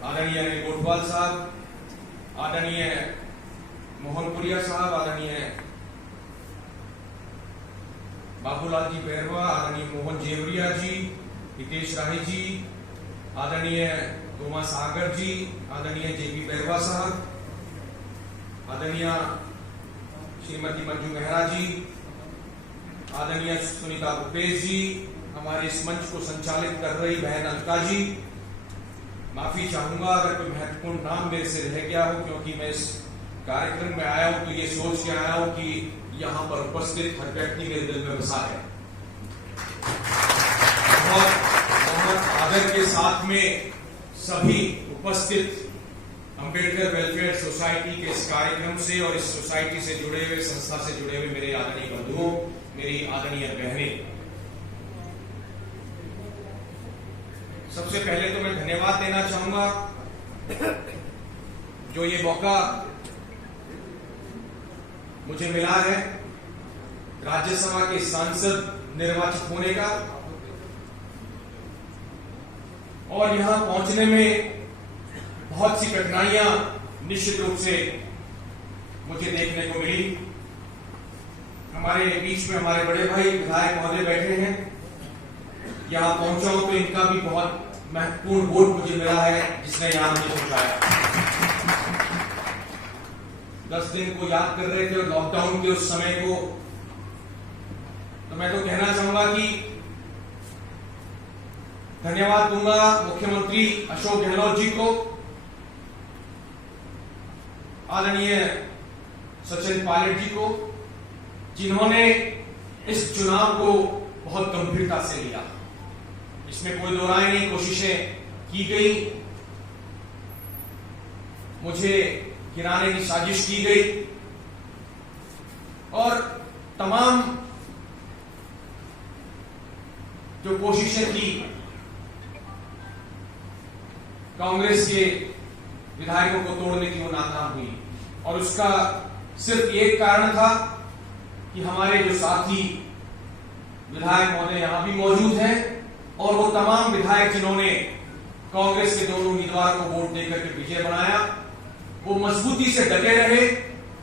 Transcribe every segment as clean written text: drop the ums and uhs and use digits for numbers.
आदरणीय अनिल कोटवाल साहब, आदरणीय मोहनपुरिया साहब, आदरणीय बाबूलाल जी बैरवा, आदरणीय मोहन जेवरिया जी, हितेश राही जी, आदरणीय तोमा सागर जी, आदरणीय जेपी बैरवा साहब, आदरणीय श्रीमती मंजू मेहरा जी, आदरणीय सुनीता भूपेश जी, हमारे इस मंच को संचालित कर रही बहन अलका जी। माफी चाहूंगा अगर कोई महत्वपूर्ण नाम मेरे से रह गया हो, क्योंकि मैं इस कार्यक्रम में आया हूं तो ये सोच के आया हूं कि यहां पर उपस्थित हर व्यक्ति मेरे दिल में बसा है। बहुत आदर के साथ में सभी उपस्थित अंबेडकर वेलफेयर सोसाइटी के इस कार्यक्रम से और इस सोसाइटी से जुड़े हुए, संस्था से जुड़े हुए मेरे आदरणीय बंधुओं, मेरी आदरणीय बहनें, सबसे पहले तो मैं धन्यवाद देना चाहूंगा जो ये मौका मुझे मिला है राज्यसभा के सांसद निर्वाचित होने का, और यहां पहुंचने में बहुत सी कठिनाइयां निश्चित रूप से मुझे देखने को मिली। हमारे बीच में हमारे बड़े भाई विधायक महोदय बैठे हैं, यहां पहुंचा हूं तो इनका भी बहुत महत्वपूर्ण वोट मुझे मिला है जिसने यहां मुझे पहुंचाया। 10 दिन को याद कर रहे थे और लॉकडाउन के उस समय को, तो मैं तो कहना चाहूंगा कि धन्यवाद दूंगा मुख्यमंत्री अशोक गहलोत जी को, आदरणीय सचिन पायलट जी को, जिन्होंने इस चुनाव को बहुत गंभीरता से लिया। इसमें कोई दो राय नहीं, कोशिशें की गई, मुझे गिराने की साजिश की गई, और तमाम जो कोशिशें की कांग्रेस के विधायकों को तोड़ने की, वो नाकाम हुई। और उसका सिर्फ एक कारण था कि हमारे जो साथी विधायक महोदय यहां भी मौजूद हैं, और वो तमाम विधायक जिन्होंने कांग्रेस के दोनों उम्मीदवार को वोट देकर के विजय बनाया, वो मजबूती से डटे रहे,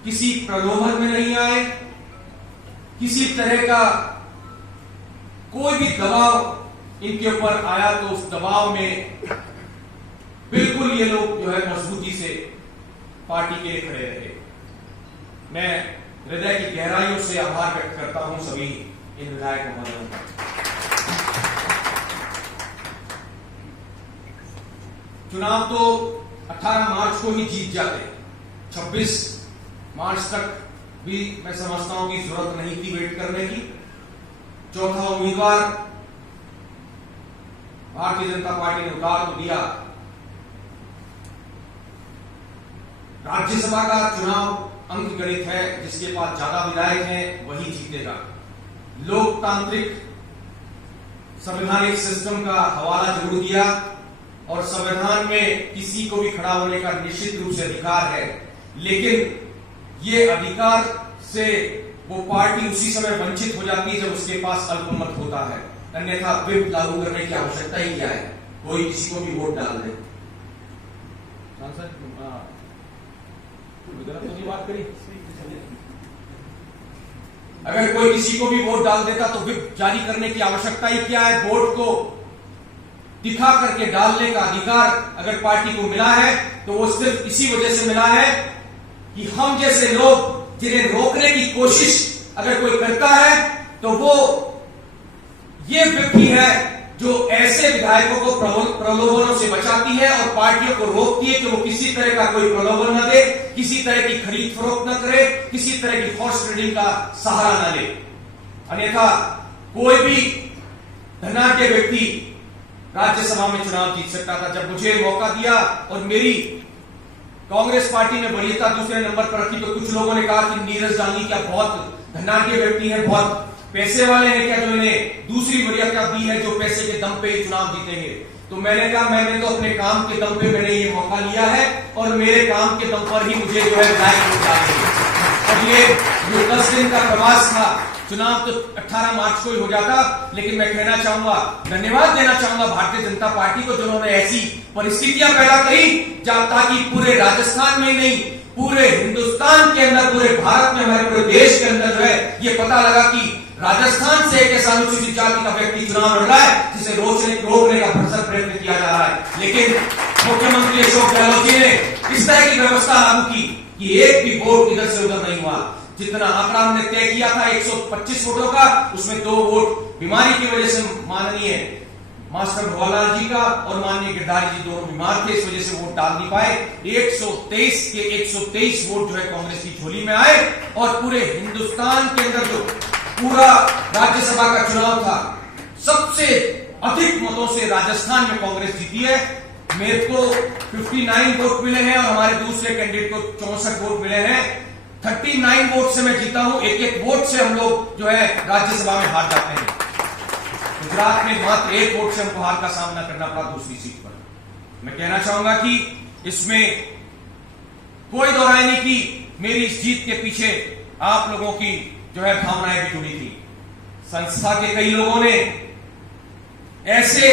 किसी प्रलोभन में नहीं आए, किसी तरह का कोई भी दबाव इनके ऊपर आया तो उस दबाव में बिल्कुल ये लोग जो है मजबूती से पार्टी के लिए खड़े रहे। मैं हृदय की गहराइयों से आभार व्यक्त करता हूं सभी इन विधायक महोदयों का। चुनाव तो 18 मार्च को ही जीत जाते, 26 मार्च तक भी मैं समझता हूं कि जरूरत नहीं थी वेट करने की। चौथा उम्मीदवार भारतीय जनता पार्टी ने उतार तो दिया। राज्यसभा का चुनाव अंकगणित है, जिसके पास ज्यादा विधायक हैं वही जीतेगा। लोकतांत्रिक संवैधानिक सिस्टम का हवाला जरूर दिया, और संविधान में किसी को भी खड़ा होने का निश्चित रूप से अधिकार है, लेकिन ये अधिकार से वो पार्टी उसी समय वंचित हो जाती है जब उसके पास अल्पमत होता है, अन्यथा व्हिप लागू करने की आवश्यकता ही क्या है, कोई किसी को भी वोट डाल दे। बात करी, अगर कोई किसी को भी वोट डाल देता तो व्हिप जारी करने की आवश्यकता ही क्या है। वोट को दिखा करके डालने का अधिकार अगर पार्टी को मिला है तो वो सिर्फ इसी वजह से मिला है कि हम जैसे लोग जिन्हें रोकने की कोशिश अगर कोई करता है तो वो ये व्यक्ति है जो ऐसे विधायकों को प्रलोभनों से बचाती है और पार्टियों को रोकती है कि वो किसी तरह का कोई प्रलोभन न दे, किसी तरह की खरीद फरोख्त न करे, किसी तरह की हॉर्स ट्रेडिंग का सहारा न ले। अन्यथा कोई भी धनाढ्य व्यक्ति राज्यसभा में चुनाव जीत सकता था। जब मुझे मौका दिया और मेरी कांग्रेस पार्टी में वरीयता दूसरे नंबर पर रखी तो कुछ लोगों ने कहा कि नीरज डांगी क्या बहुत धनाढ्य व्यक्ति है, बहुत पैसे वाले हैं क्या, जो इन्हें दूसरी वरीयता दी है, जो पैसे के दम पे चुनाव जीतेंगे। तो मैंने कहा मैंने तो अपने काम के दम पे मैंने ये मौका लिया है और मेरे काम के दम पर ही मुझे जो है विधायक वोट डालेंगे। और ये जो 10 दिन का प्रवास था चुनाव तो 18 मार्च को ही हो जाता। लेकिन मैं कहना चाहूंगा, धन्यवाद देना चाहूंगा भारतीय जनता पार्टी को, जिन्होंने ऐसी परिस्थितियां पैदा करी ताकि पूरे राजस्थान में नहीं, पूरे हिंदुस्तान के अंदर, पूरे भारत में, हमारे पूरे देश के अंदर जो है ये पता लगा कि राजस्थान से एक ऐसा अनुसूचित जाति का व्यक्ति चुनाव लड़ रहा है जिसे रोकने का भरसक प्रयत्न किया जा रहा है। लेकिन मुख्यमंत्री अशोक गहलोत जी ने इस तरह की व्यवस्था लागू की कि एक भी वोट इधर से उधर नहीं हुआ। जितना आंकड़ा हमने तय किया था 125 वोटों का, उसमें 2 वोट बीमारी की वजह से माननीय मास्टर भगवानलाल जी का और माननीय गिरधारी जी दोनों बीमार थे, इस वजह से वोट डाल नहीं पाए। 123 के 123 वोट जो है कांग्रेस की झोली में आए और पूरे हिंदुस्तान के अंदर जो पूरा राज्यसभा का चुनाव था, सबसे अधिक मतों से राजस्थान में कांग्रेस जीती है। मेरे को 59 वोट मिले हैं और हमारे दूसरे कैंडिडेट को 64 वोट मिले हैं। 39 वोट से मैं जीता हूं, एक वोट से हम लोग जो है राज्यसभा में हार जाते हैं। गुजरात में मात्र 1 वोट से हमको हार का सामना करना पड़ा दूसरी सीट पर। मैं कहना चाहूंगा कि इसमें कोई दो राय नहीं कि मेरी इस जीत के पीछे आप लोगों की जो है भावनाएं भी जुड़ी थी। संस्था के कई लोगों ने, ऐसे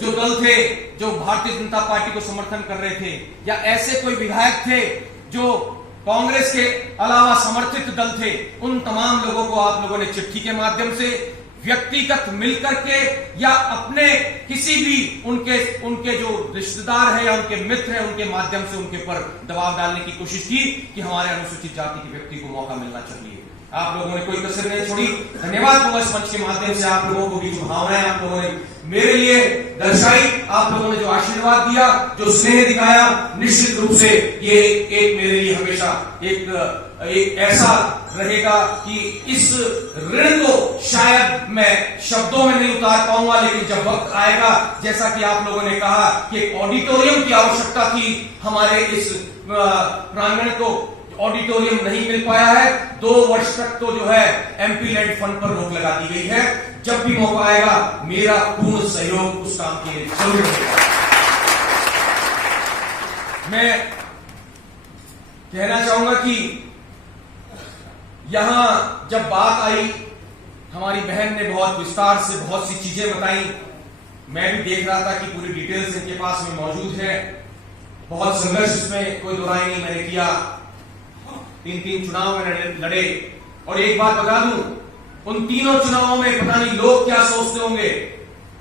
जो दल थे जो भारतीय जनता पार्टी को समर्थन कर रहे थे, या ऐसे कोई विधायक थे जो कांग्रेस के अलावा समर्थित दल थे, उन तमाम लोगों को आप लोगों ने चिट्ठी के माध्यम से, व्यक्तिगत मिलकर के, या अपने किसी भी उनके जो रिश्तेदार है या उनके मित्र है, उनके माध्यम से उनके पर दबाव डालने की कोशिश की कि हमारे अनुसूचित जाति के व्यक्ति को मौका मिलना चाहिए। आप लोगों ने कोई कसर नहीं छोड़ी। धन्यवाद दूंगा इस मंच के माध्यम से आप लोगों को भी, जो भावनाएं आप लोगों ने मेरे लिए दर्शाई, आप लोगों ने जो आशीर्वाद दिया, जो स्नेह दिखाया, निश्चित रूप से ये एक मेरे लिए हमेशा एक ऐसा रहेगा कि इस ऋण को शायद मैं शब्दों में नहीं उतार पाऊंगा, लेकिन जब वक्त आएगा, जैसा कि आप लोगों ने कहा कि एक ऑडिटोरियम की आवश्यकता थी, हमारे इस प्रांगण को ऑडिटोरियम नहीं मिल पाया है। 2 वर्ष तक तो जो है एमपी लैंड फंड पर रोक लगा दी गई है। जब भी मौका आएगा, मेरा पूर्ण सहयोग उस काम के लिए जरूर होगा। मैं कहना चाहूंगा कि यहां जब बात आई, हमारी बहन ने बहुत विस्तार से बहुत सी चीजें बताई। मैं भी देख रहा था कि पूरी डिटेल्स इनके पास में मौजूद है। बहुत संघर्ष इसमें कोई दो राय नहीं मैंने किया। 3 चुनाव में लड़े, और एक बात बता दूं, उन तीनों चुनावों में पता नहीं लोग क्या सोचते होंगे।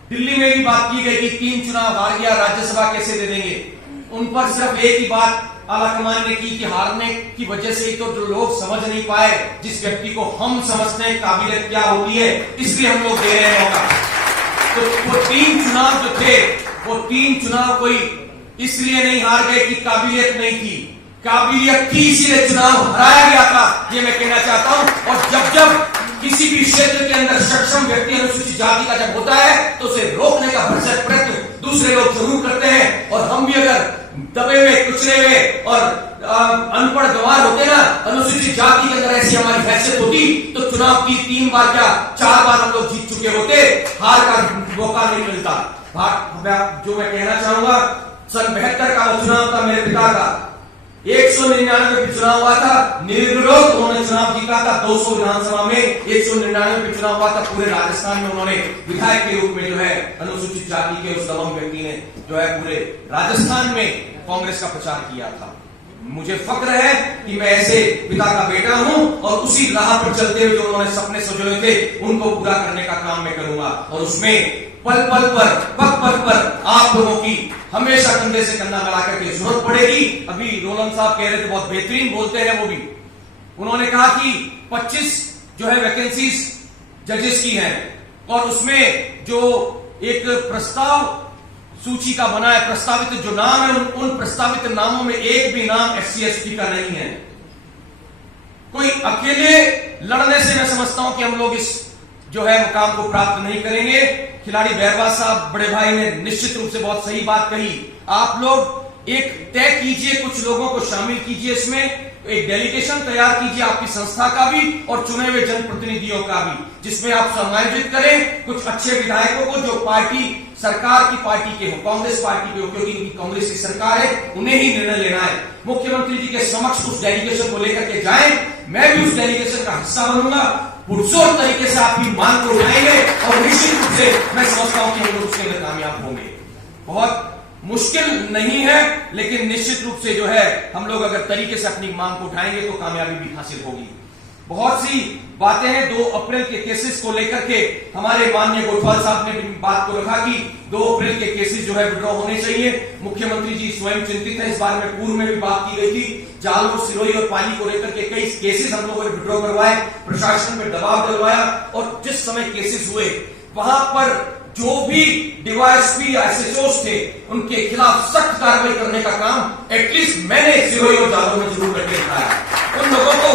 दिल्ली में भी बात की गई कि 3 चुनाव हार गया, राज्यसभा कैसे दे देंगे। उन पर सिर्फ एक ही बात आलाकमान ने की कि हारने की वजह से ही तो जो लोग समझ नहीं पाए, जिस व्यक्ति को हम समझते हैं काबिलियत क्या होती है, इसलिए हम लोग दे रहे हैं मौका। तो वो 3 चुनाव जो थे, वो 3 चुनाव कोई इसलिए नहीं हार गए कि काबिलियत नहीं थी, काबिलियत थी, इसीलिए चुनाव हराया गया था, ये मैं कहना चाहता हूं। और जब किसी भी क्षेत्र के अंदर सक्षम व्यक्ति अनुसूचित जाति का जब होता है, तो उसे रोकने का भरसक प्रयत्न दूसरे लोग जरूर करते हैं। और हम भी अगर दबे हुए, कुचले हुए और अनपढ़ गंवार होते ना, अनुसूचित जाति के अंदर ऐसी हमारी हैसियत होती, तो चुनाव की 3 बार क्या 4 बार हम लोग जीत चुके होते, हार का मौका नहीं मिलता। जो मैं कहना चाहूंगा, सन 72 का चुनाव था मेरे पिता का, 199 पे चुनाव हुआ था, निर्विरोध उन्होंने चुनाव जीता था। 200 विधानसभा में 199 पे चुनाव हुआ था। पूरे राजस्थान में उन्होंने विधायक के रूप में जो है अनुसूचित जाति के उस दबंग व्यक्ति ने जो है पूरे राजस्थान में कांग्रेस का प्रचार किया था। मुझे फक्र है कि मैं ऐसे पिता का बेटा हूं, और उसी राह पर चलते हुए जो उन्होंने सपने सजोए थे, उनको पूरा करने का काम मैं करूंगा। और उसमें पल पल पर, पग पग पर आप लोगों की हमेशा कंधे से कंधा मिलाकर के जरूरत पड़ेगी। अभी रोलन साहब कह रहे थे, बहुत बेहतरीन बोलते हैं वो भी। उन्होंने कहा कि 25 जो है वैकेंसीज जजेस की हैं, और उसमें जो एक प्रस्ताव सूची का बना है, प्रस्तावित जो नाम है, उन प्रस्तावित नामों में एक भी नाम SC/ST का नहीं है। कोई अकेले लड़ने से मैं समझता हूं कि हम लोग इस जो है मुकाम को प्राप्त नहीं करेंगे। खिलाड़ी बैरवा साहब, बड़े भाई ने निश्चित रूप से बहुत सही बात कही। आप लोग एक तय कीजिए, कुछ लोगों को शामिल कीजिए, इसमें एक डेलीगेशन तैयार कीजिए आपकी संस्था का भी और चुने हुए जनप्रतिनिधियों का भी, जिसमें आप समायोजित करें कुछ अच्छे विधायकों को जो पार्टी सरकार की पार्टी के हो, कांग्रेस पार्टी के हो, क्योंकि कांग्रेस की सरकार है, उन्हें ही निर्णय लेना है। मुख्यमंत्री जी के समक्ष उस डेलीगेशन को लेकर के जाएं, मैं भी उस डेलीगेशन का हिस्सा बनूंगा। पुरजोर तरीके से आपकी मांग को उठाएंगे और निश्चित रूप से मैं समझता हूं कि हम लोग उसके अंदर कामयाब होंगे। बहुत मुश्किल नहीं है, लेकिन निश्चित रूप से जो है हम लोग अगर तरीके से अपनी मांग को उठाएंगे तो कामयाबी भी हासिल होगी। बहुत सी बातें हैं 2 अप्रैल के केसेस को लेकर के हमारे माननीय गोठवाल साहब ने भी बात को रखा कि 2 अप्रैल के केसेस जो है विड्रॉ होने चाहिए। मुख्यमंत्री जी स्वयं चिंतित है, इस बारे में पूर्व में भी बात की गई थी। जालौर, सिरोही और पाली को लेकर के कई केसेस हम लोगों ने विड्रॉ करवाए, प्रशासन पर दबाव डलवाया और जिस समय केसेस हुए वहां पर जो भी डीवाईएसपी या एसएचओस थे उनके खिलाफ सख्त कार्रवाई करने का काम एटलीस्ट मैंने सिरोही और जालौर में जरूर करके दिखाया। उन लोगों को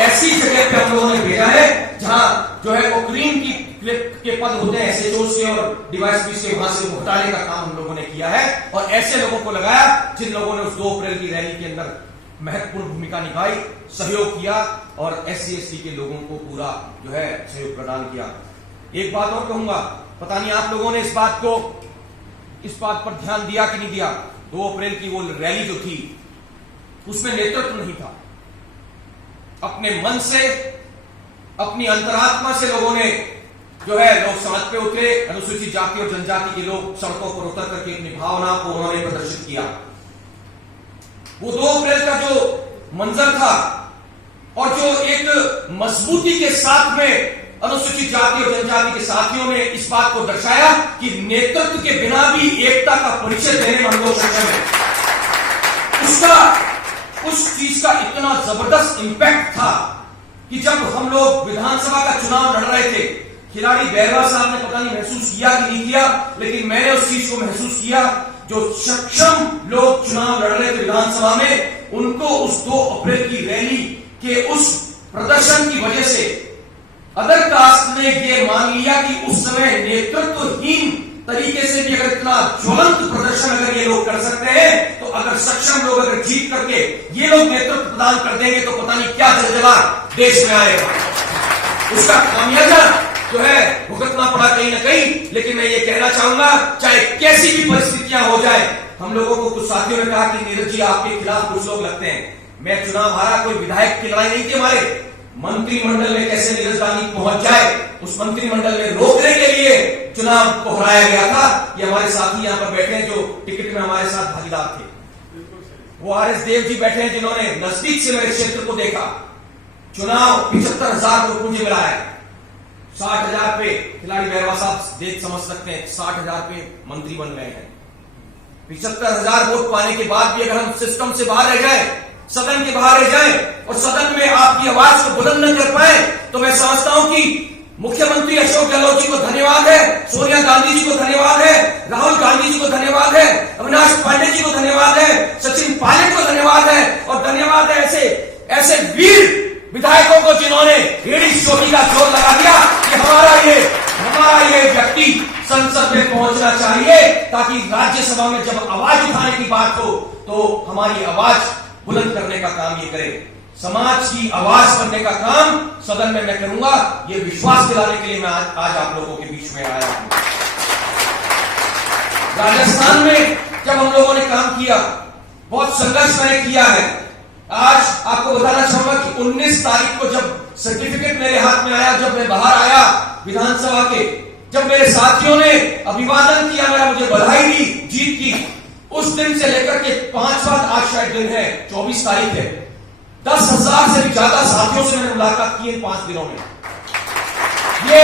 ऐसी जगह पे हम लोगों ने भेजा है जहां जो है वो क्रीम के पद होते हैं एसएचओस के और डीवाईएसपी से, वहां से हटाने का काम हम लोगों ने किया है और ऐसे लोगों को लगाया जिन लोगों ने उस 2 अप्रैल की रैली के अंदर महत्वपूर्ण भूमिका निभाई, सहयोग किया और SC ST के लोगों को पूरा जो है सहयोग प्रदान किया। एक बात और कहूंगा, पता नहीं आप लोगों ने इस बात पर ध्यान दिया कि नहीं दिया। 2 अप्रैल की वो रैली जो थी उसमें नेतृत्व नहीं था। अपने मन से, अपनी अंतरात्मा से लोगों ने जो है लोग सड़क पे उतरे, अनुसूचित जाति और जनजाति के लोग सड़कों पर उतर करके अपनी भावना को उन्होंने प्रदर्शित किया। वो 2 अप्रैल का जो मंजर था और जो एक मजबूती के साथ में अनुसूचित जाति और जनजाति के साथियों ने इस बात को दर्शाया कि नेतृत्व के बिना भी एकता का परिचय देने में हम लोग सक्षम है। उस चीज का इतना जबरदस्त इंपैक्ट था कि जब हम लोग विधानसभा का चुनाव लड़ रहे थे, खिलाड़ी बैरवा साहब ने पता नहीं महसूस किया कि नहीं किया, लेकिन मैंने उस चीज को महसूस किया। जो सक्षम लोग चुनाव लड़ रहे थे विधानसभा में, उनको उस 2 अप्रैल की रैली के उस प्रदर्शन की वजह से अदर कास्ट ने यह मान लिया कि उस समय नेतृत्वहीन तरीके से भी अगर इतना ज्वलंत प्रदर्शन अगर ये लोग कर सकते हैं, तो अगर सक्षम लोग अगर जीत करके ये लोग नेतृत्व प्रदान कर देंगे तो पता नहीं क्या जलजला देश में आएगा। उसका खामियाजा जो है भुगतना पड़ा कहीं ना कहीं। लेकिन मैं ये कहना चाहूंगा, चाहे कैसी भी परिस्थितियां हो जाए, हम लोगों को कुछ साथियों ने कहा कि नीरज जी आपके खिलाफ कुछ लोग लगते हैं। मैं चुनाव हारा, कोई विधायक की लड़ाई नहीं थी हमारे। मंत्रिमंडल में कैसे नीरज गांधी पहुंच जाए, उस मंत्रिमंडल में रोकने के लिए चुनाव को हराया गया था। ये हमारे साथी यहां पर बैठे हैं जो टिकट में हमारे साथ भागीदार थे। वो RS देव जी बैठे हैं जिन्होंने नजदीक से मेरे क्षेत्र को देखा। चुनाव 75,000 वोट मुझे मिला है। 60,000 पे खिलाड़ी बैरवा साहब देख समझ सकते हैं, 60,000 पे मंत्री बन गए हैं। 75,000 वोट पाने के बाद भी अगर हम सिस्टम से बाहर रह जाए, सदन के बाहर रह जाए और सदन में आपकी आवाज को बुलंद न कर पाए, तो मैं समझता हूं कि मुख्यमंत्री अशोक गहलोत जी को धन्यवाद है, सोनिया गांधी जी को धन्यवाद है, राहुल गांधी जी को धन्यवाद है, अविनाश पांडे जी को धन्यवाद है, सचिन पायलट को धन्यवाद है और धन्यवाद है ऐसे वीर विधायकों को जिन्होंने एड़ी चोटी का जोर लगा दिया कि हमारा ये व्यक्ति संसद में पहुंचना चाहिए, ताकि राज्यसभा में जब आवाज उठाने की बात हो तो हमारी आवाज बुलंद करने का काम ये करे। समाज की आवाज बनने का काम सदन में मैं करूंगा। ये विश्वास दिलाने के लिए मैं आज आप लोगों के बीच में आया हूं। राजस्थान में जब हम लोगों ने काम किया, बहुत संघर्ष मैंने किया है। आज आपको बताना चाहूंगा कि 19 तारीख को जब सर्टिफिकेट मेरे हाथ में आया, जब मैं बाहर आया विधानसभा के, जब मेरे साथियों ने अभिवादन किया, मेरा मुझे बधाई दी जीत की, उस दिन से लेकर के 5 बाद आज शायद दिन है 24 तारीख है, 10,000 से भी ज्यादा साथियों से मैंने मुलाकात की इन 5 दिनों में। ये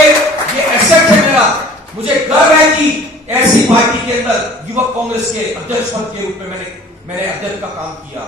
एसेट है मेरा। मुझे गर्व है कि ऐसी पार्टी के अंदर युवक कांग्रेस के अध्यक्ष पद के रूप में मैंने अध्यक्ष का काम किया।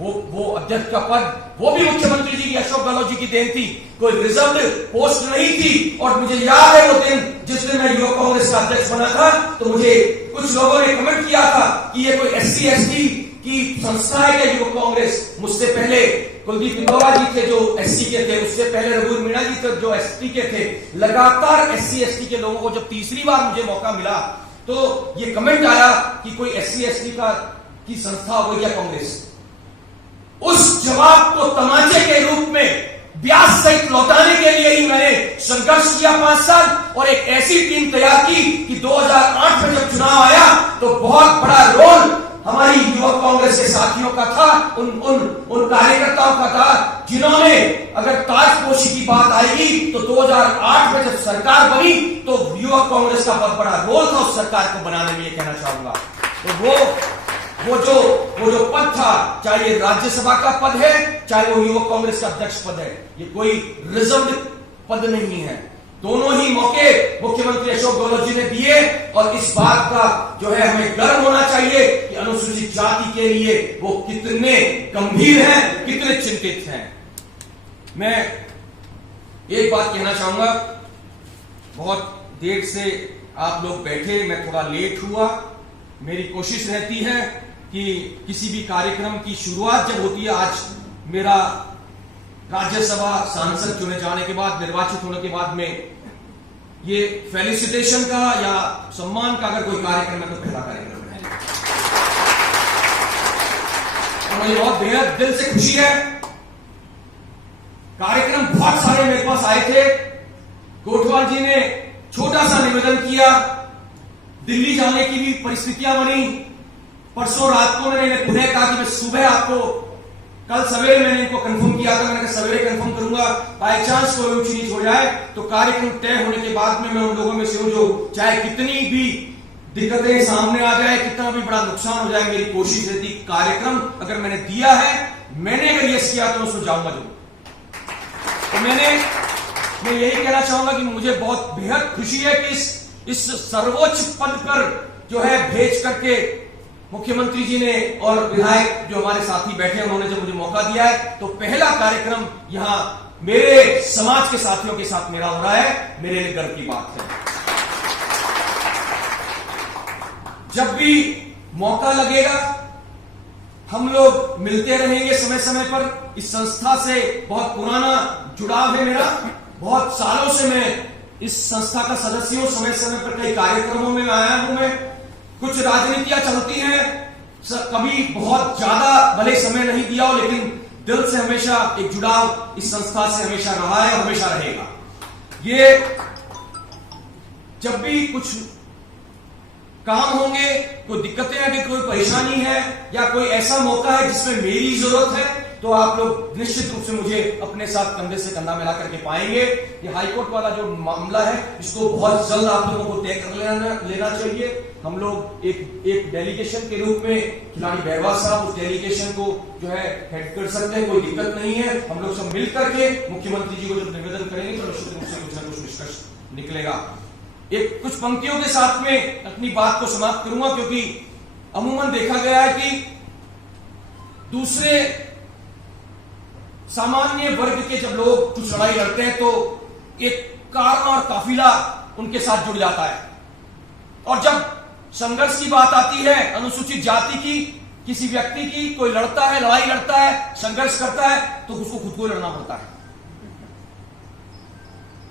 वो अध्यक्ष का पद, वो भी मुख्यमंत्री जी की, अशोक गहलोत जी की देन थी, कोई रिजर्व पोस्ट नहीं थी। और मुझे याद है वो दिन जिस दिन मैं युवक कांग्रेस का अध्यक्ष बना था, तो मुझे कुछ लोगों ने कमेंट किया था कि ये कोई SC ST की संस्था है क्या युवक कांग्रेस। मुझसे पहले कुलदीप इंदौरा जी थे जो SC के थे, उससे पहले रघुवीर मीणा जी थे जो ST के थे। लगातार SC ST के लोगों को जब तीसरी बार मुझे मौका मिला तो ये कमेंट आया कि कोई SC ST की संस्था हो गई क्या कांग्रेस। उस जवाब को तमाचे के रूप में ब्याज सहित लौटाने के लिए ही मैंने संघर्ष किया 5 साल और एक ऐसी टीम तैयार की कि 2008 में जब चुनाव आया तो बहुत बड़ा रोल हमारी युवक कांग्रेस के साथियों का था, उन कार्यकर्ताओं का था, जिन्होंने अगर ताजपोशी की बात आएगी तो 2008 में जब सरकार बनी तो युवक कांग्रेस का बहुत बड़ा रोल था उस सरकार को बनाने में, ये कहना चाहूंगा। तो वो जो पद था, चाहे ये राज्यसभा का पद है, चाहे वो युवक कांग्रेस का अध्यक्ष पद है, ये कोई रिजर्व्ड पद नहीं है। दोनों ही मौके मुख्यमंत्री अशोक गहलोत जी ने दिए और इस बात का जो है हमें गर्व होना चाहिए कि अनुसूचित जाति के लिए वो कितने गंभीर हैं, कितने चिंतित हैं। मैं एक बात कहना चाहूंगा, बहुत देर से आप लोग बैठे, मैं थोड़ा लेट हुआ। मेरी कोशिश रहती है कि किसी भी कार्यक्रम की शुरुआत जब होती है, आज मेरा राज्यसभा सांसद चुने जाने के बाद, निर्वाचित होने के बाद में ये फेलिसिटेशन का या सम्मान का अगर कोई कार्यक्रम है तो पहला कार्यक्रम है। और मुझे बहुत बेहद दिल से खुशी है। कार्यक्रम बहुत सारे मेरे पास आए थे। कोटवाल जी ने छोटा सा निवेदन किया, दिल्ली जाने की भी परिस्थितियां बनी। परसों रात को मैंने पुनः कहा कि मैं सुबह आपको, कल सवेरे मैंने इनको कंफर्म किया था, मैंने कहा सवेरे कंफर्म करूंगा, बाय चांस कोई ऊंच नीच हो जाए तो कार्यक्रम तय होने के बाद में मैं उन लोगों में से हूं जो चाहे कितनी भी दिक्कतें सामने आ जाए, कितना भी बड़ा नुकसान हो जाए, मेरी कोशिश रहती कार्यक्रम अगर मैंने दिया है, मैंने अगर यस किया तो उसमें जाऊंगा जरूर। तो मैं यही कहना चाहूंगा कि मुझे बहुत बेहद खुशी है कि इस सर्वोच्च पद पर जो है भेज करके मुख्यमंत्री जी ने और विधायक जो हमारे साथी बैठे उन्होंने जब मुझे मौका दिया है, तो पहला कार्यक्रम यहां मेरे समाज के साथियों के साथ मेरा हो रहा है, मेरे लिए गर्व की बात है। जब भी मौका लगेगा हम लोग मिलते रहेंगे समय समय पर। इस संस्था से बहुत पुराना जुड़ाव है मेरा, बहुत सालों से मैं इस संस्था का सदस्य हूं। समय समय पर कई कार्यक्रमों में आया हूं मैं। कुछ राजनीतियां चलती हैं, कभी बहुत ज्यादा भले समय नहीं दिया हो, लेकिन दिल से हमेशा एक जुड़ाव इस संस्था से हमेशा रहा है और हमेशा रहेगा। ये जब भी कुछ काम होंगे, कोई दिक्कतें अगर कोई परेशानी है या कोई ऐसा मौका है जिसमें मेरी जरूरत है, तो आप लोग निश्चित रूप से मुझे अपने साथ कंधे से कंधा मिला करके पाएंगे। ये हाईकोर्ट वाला जो मामला है, इसको बहुत जल्द आप लोगों को तय कर लेना चाहिए। हम लोग एक डेलीगेशन के रूप में खिलाड़ी बहवा साहब उस डेलीगेशन को जो है हेड कर सकते हैं, कोई दिक्कत नहीं है। हम लोग सब मिल करके मुख्यमंत्री जी को जब निवेदन करेंगे तो निश्चित रूप से कुछ ना कुछ निष्कर्ष निकलेगा। एक कुछ पंक्तियों के साथ में अपनी बात को समाप्त करूंगा, क्योंकि अमूमन देखा गया है कि दूसरे सामान्य वर्ग के जब लोग कुछ लड़ाई लड़ते हैं तो एक कारण और काफिला उनके साथ जुड़ जाता है, और जब संघर्ष की बात आती है अनुसूचित जाति की, किसी व्यक्ति की, कोई लड़ता है, लड़ाई लड़ता है, संघर्ष करता है, तो उसको खुद को लड़ना पड़ता है।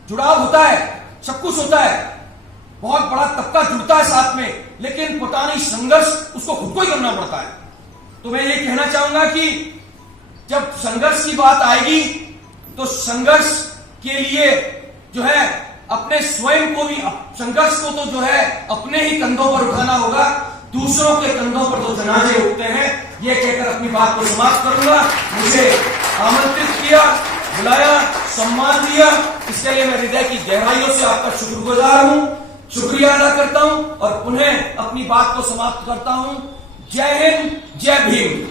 जुड़ाव होता है, सब कुछ होता है, बहुत बड़ा तबका जुड़ता है साथ में, लेकिन पता नहीं संघर्ष उसको खुद को ही करना पड़ता है। तो मैं ये कहना चाहूंगा कि जब संघर्ष की बात आएगी तो संघर्ष के लिए जो है अपने स्वयं को भी, संघर्ष को तो जो है अपने ही कंधों पर उठाना होगा, दूसरों के कंधों पर तो जनाजे उठते हैं। ये कहकर अपनी बात को समाप्त करूंगा। मुझे आमंत्रित किया, बुलाया, सम्मान दिया, इसके लिए मैं हृदय की गहराइयों से आपका शुक्रगुजार हूं, शुक्रिया अदा करता हूं और पुनः अपनी बात को समाप्त करता हूं। जय हिंद, जय भीम।